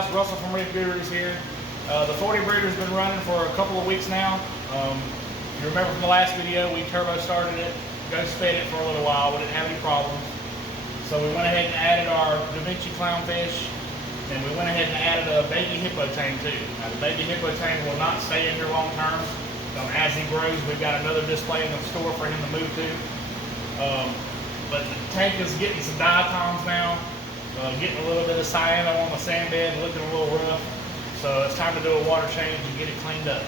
guys, Russell from Reef here. The 40 breeder's been running for a couple of weeks now. You remember from the last video, we turbo started it, ghost fed it for a little while. We didn't have any problems. So we went ahead and added our Da Vinci clownfish, and we went ahead and added a baby hippo tame too. Now the baby hippo tame will not stay in here long term. As he grows, we've got another display in the store for him to move to. But the tank is getting some diatoms now, getting a little bit of cyano on the sand bed, looking a little rough. So it's time to do a water change and get it cleaned up.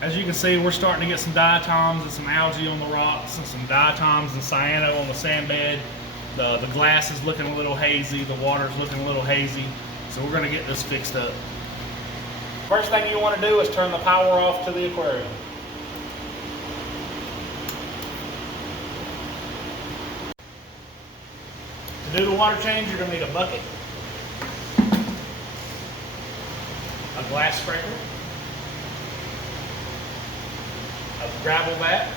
As you can see, we're starting to get some diatoms and some algae on the rocks, and some diatoms and cyano on the sand bed. The glass is looking a little hazy, the water's looking a little hazy, so we're going to get this fixed up. First thing you want to do is turn the power off to the aquarium. To do the water change, you're going to need a bucket, a glass scraper, a gravel vat,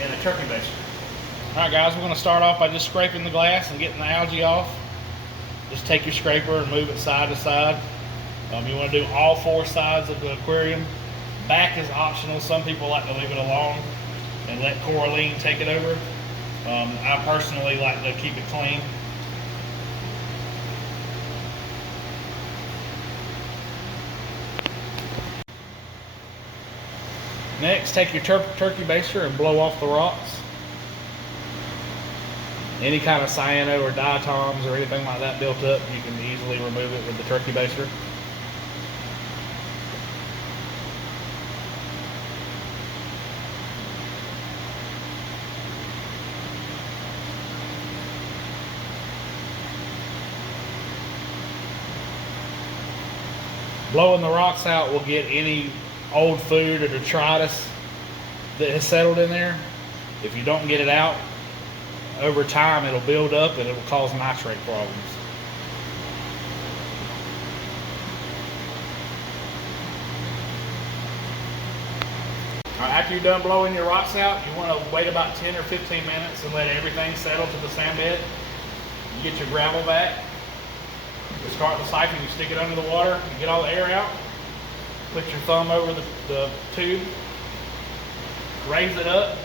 and a turkey baster. Alright guys, we're going to start off by just scraping the glass and getting the algae off. Just take your scraper and move it side to side. You want to do all four sides of the aquarium. Back is optional. Some people like to leave it alone and let Coraline take it over. I personally like to keep it clean. Next, take your turkey baster and blow off the rocks. Any kind of cyano or diatoms or anything like that built up, you can easily remove it with the turkey baster. Blowing the rocks out will get any old food or detritus that has settled in there. If you don't get it out, over time it'll build up and it will cause nitrate problems. After you're done blowing your rocks out, you want to wait about 10 or 15 minutes and let everything settle to the sand bed. You get your gravel vat. You start the siphon, you stick it under the water, you get all the air out, put your thumb over the tube, raise it up,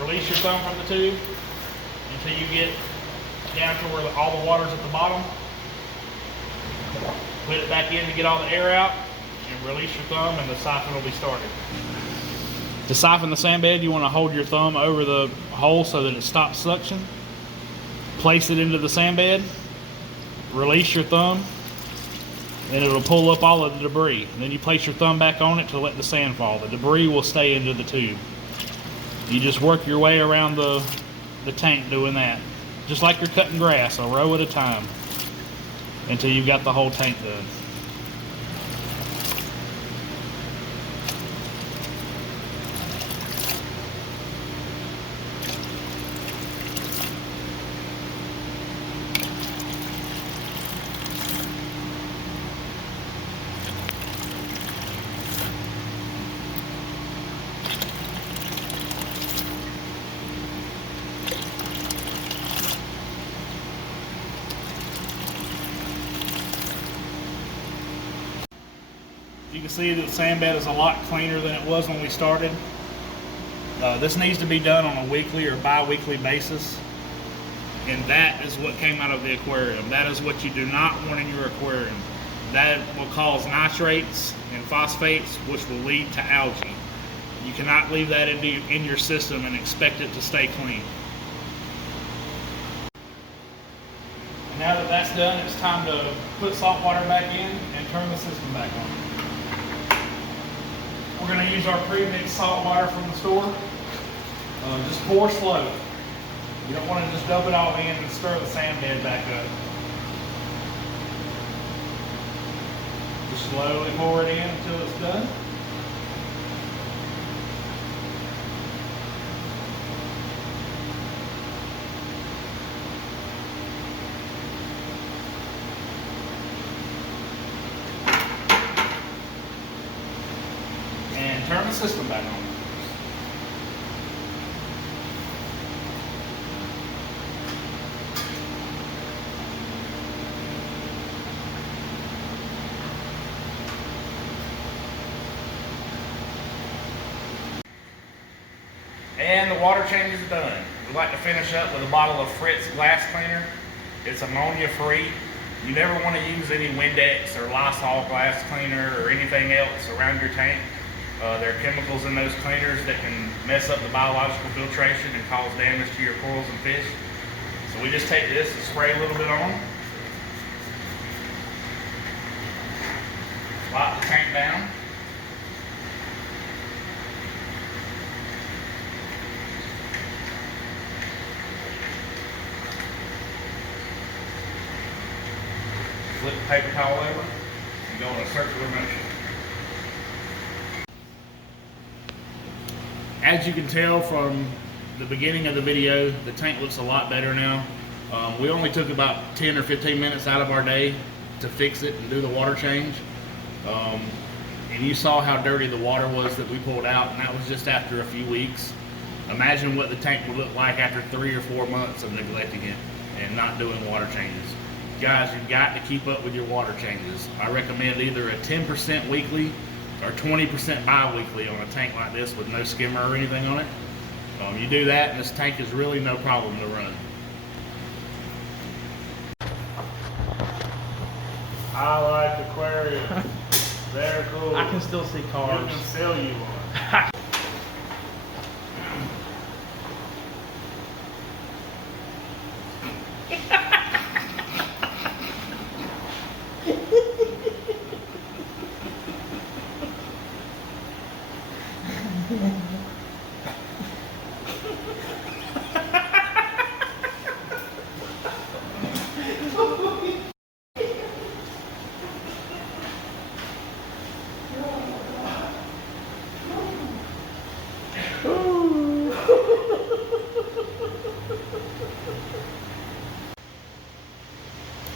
release your thumb from the tube until you get down to where all the water's at the bottom. Put it back in to get all the air out, and release your thumb, and the siphon will be started. To siphon the sand bed, you want to hold your thumb over the hole so that it stops suction. Place it into the sand bed. Release your thumb, and it'll pull up all of the debris. And then you place your thumb back on it to let the sand fall. The debris will stay into the tube. You just work your way around the tank doing that. Just like you're cutting grass, a row at a time, until you've got the whole tank done. You can see that the sand bed is a lot cleaner than it was when we started. This needs to be done on a weekly or bi-weekly basis. And that is what came out of the aquarium. That is what you do not want in your aquarium. That will cause nitrates and phosphates, which will lead to algae. You cannot leave that in your system and expect it to stay clean. Now that that's done, it's time to put salt water back in and turn the system back on. We're going to use our pre-mixed salt water from the store. Just pour slow. You don't want to just dump it all in and stir the sand bed back up. Just slowly pour it in until it's done. And turn the system back on. And the water change is done. We like to finish up with a bottle of Fritz glass cleaner. It's ammonia free. You never want to use any Windex or Lysol glass cleaner or anything else around your tank. There are chemicals in those cleaners that can mess up the biological filtration and cause damage to your corals and fish. So we just take this and spray a little bit on. Wipe the tank down. Flip the paper towel over and go in a circular motion. As you can tell from the beginning of the video, the tank looks a lot better now. We only took about 10 or 15 minutes out of our day to fix it and do the water change. And you saw how dirty the water was that we pulled out, and that was just after a few weeks. Imagine what the tank would look like after 3 or 4 months of neglecting it and not doing water changes. Guys, you've got to keep up with your water changes. I recommend either a 10% weekly or 20% bi-weekly on a tank like this with no skimmer or anything on it. You do that and this tank is really no problem to run. I like aquarium. Very cool. I can still see cars. We can sell you one.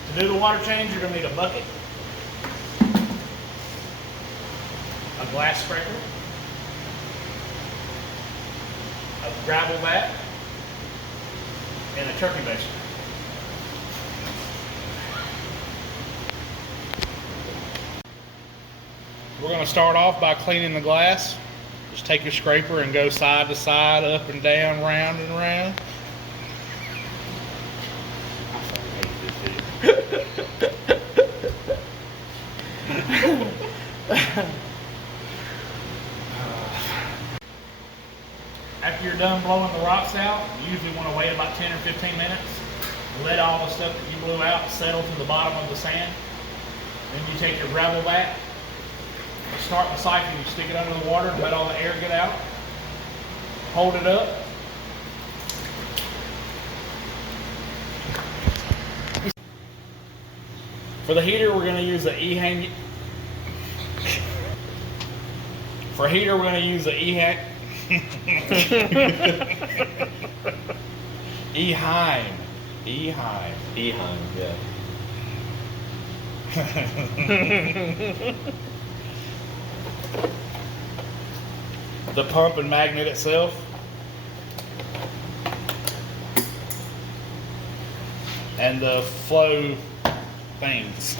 To do the water change, you're going to need a bucket, a glass scraper, a gravel bat, and a turkey baster. We're going to start off by cleaning the glass. Just take your scraper and go side to side, up and down, round and round. After you're done blowing the rocks out, you usually want to wait about 10 or 15 minutes. Let all the stuff that you blew out settle to the bottom of the sand. Then you take your gravel bat, start the cycle, you stick it under the water and let all the air get out. Hold it up. For the heater, we're going to use the E-hang. For heater, we're going to use the E-hang. E-heim. E-heim. E-heim, yeah. The pump and magnet itself. And the flow things.